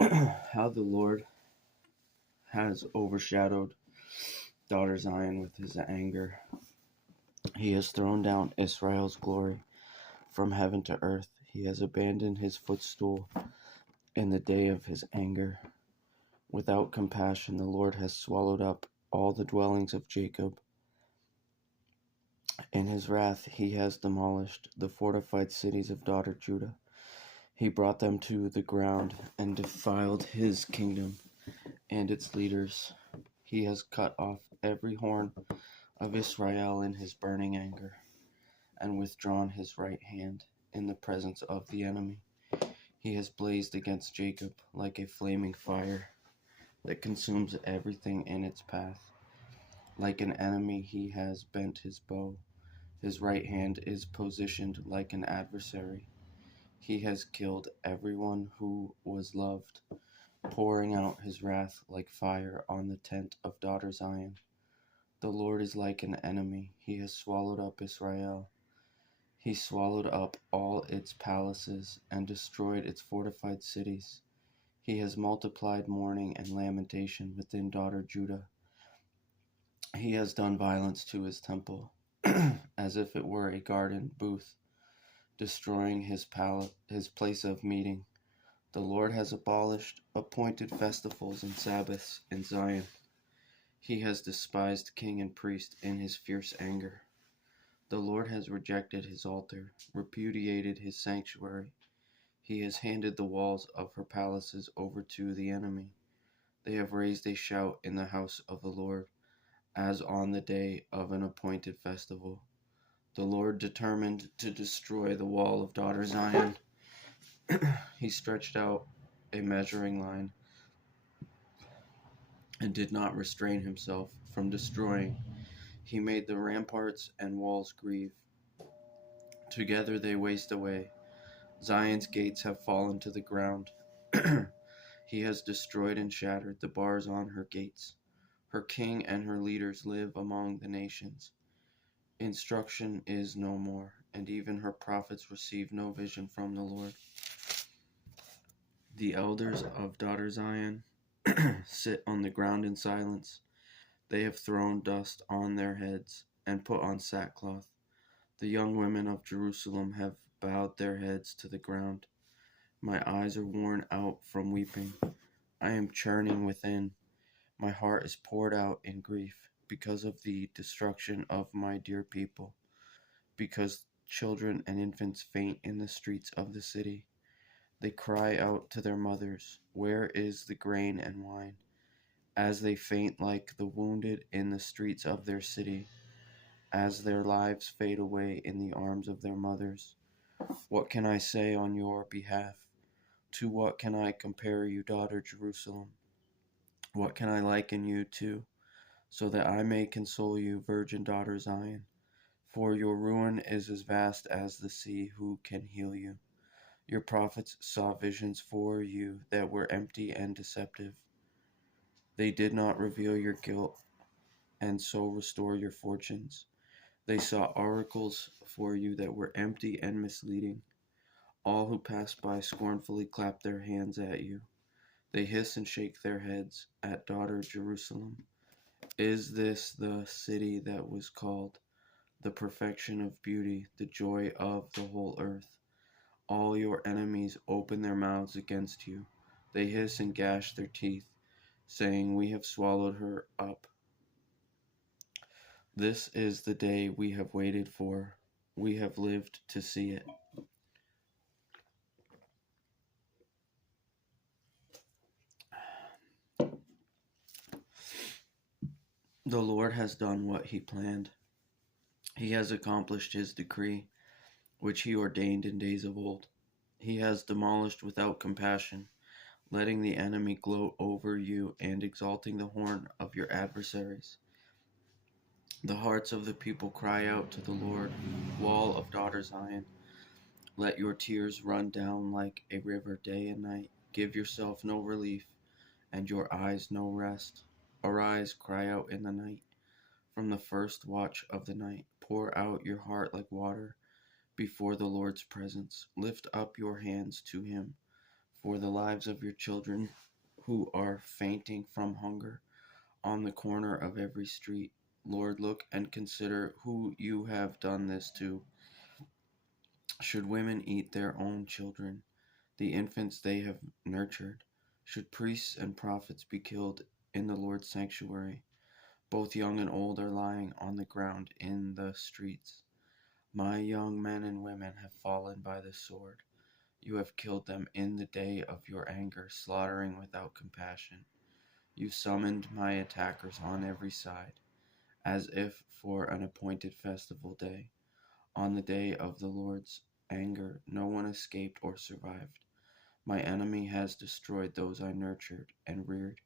How the Lord has overshadowed daughter Zion with his anger. He has thrown down Israel's glory from heaven to earth. He has abandoned his footstool in the day of his anger. Without compassion, the Lord has swallowed up all the dwellings of Jacob. In his wrath, he has demolished the fortified cities of daughter Judah. He brought them to the ground and defiled his kingdom and its leaders. He has cut off every horn of Israel in his burning anger, and withdrawn his right hand in the presence of the enemy. He has blazed against Jacob like a flaming fire that consumes everything in its path. Like an enemy, he has bent his bow. His right hand is positioned like an adversary. He has killed everyone who was loved, pouring out his wrath like fire on the tent of daughter Zion. The Lord is like an enemy. He has swallowed up Israel. He swallowed up all its palaces and destroyed its fortified cities. He has multiplied mourning and lamentation within daughter Judah. He has done violence to his temple, as if it were a garden booth, destroying his place of meeting. The Lord has abolished appointed festivals and Sabbaths in Zion. He has despised king and priest in his fierce anger. The Lord has rejected his altar, repudiated his sanctuary. He has handed the walls of her palaces over to the enemy. They have raised a shout in the house of the Lord, as on the day of an appointed festival. The Lord determined to destroy the wall of daughter Zion. He stretched out a measuring line and did not restrain himself from destroying. He made the ramparts and walls grieve. Together they waste away. Zion's gates have fallen to the ground. He has destroyed and shattered the bars on her gates. Her king and her leaders live among the nations. Instruction is no more, and even her prophets receive no vision from the Lord. The elders of daughter Zion sit on the ground in silence. They have thrown dust on their heads and put on sackcloth. The young women of Jerusalem have bowed their heads to the ground. My eyes are worn out from weeping. I am churning within. My heart is poured out in grief because of the destruction of my dear people, because children and infants faint in the streets of the city. They cry out to their mothers, "Where is the grain and wine?" As they faint like the wounded in the streets of their city, as their lives fade away in the arms of their mothers. What can I say on your behalf? To what can I compare you, daughter Jerusalem? What can I liken you to, so that I may console you, virgin daughter Zion? For your ruin is as vast as the sea. Who can heal you? Your prophets saw visions for you that were empty and deceptive. They did not reveal your guilt and so restore your fortunes. They saw oracles for you that were empty and misleading. All who pass by scornfully clap their hands at you. They hiss and shake their heads at daughter Jerusalem. Is this the city that was called the perfection of beauty, the joy of the whole earth? All your enemies open their mouths against you. They hiss and gash their teeth, saying, "We have swallowed her up." This is the day we have waited for. We have lived to see it. The Lord has done what he planned. He has accomplished his decree, which he ordained in days of old. He has demolished without compassion, letting the enemy gloat over you and exalting the horn of your adversaries. The hearts of the people cry out to the Lord, wall of daughter Zion. Let your tears run down like a river day and night. Give yourself no relief, and your eyes no rest. Arise, cry out in the night. From the first watch of the night, pour out your heart like water before the Lord's presence. Lift up your hands to him, for the lives of your children who are fainting from hunger on the corner of every street. Lord, look and consider who you have done this to. Should women eat their own children, the infants they have nurtured? Should priests and prophets be killed in the Lord's sanctuary? Both young and old are lying on the ground in the streets. My young men and women have fallen by the sword. You have killed them in the day of your anger, slaughtering without compassion. You summoned my attackers on every side, as if for an appointed festival day. On the day of the Lord's anger, no one escaped or survived. My enemy has destroyed those I nurtured and reared.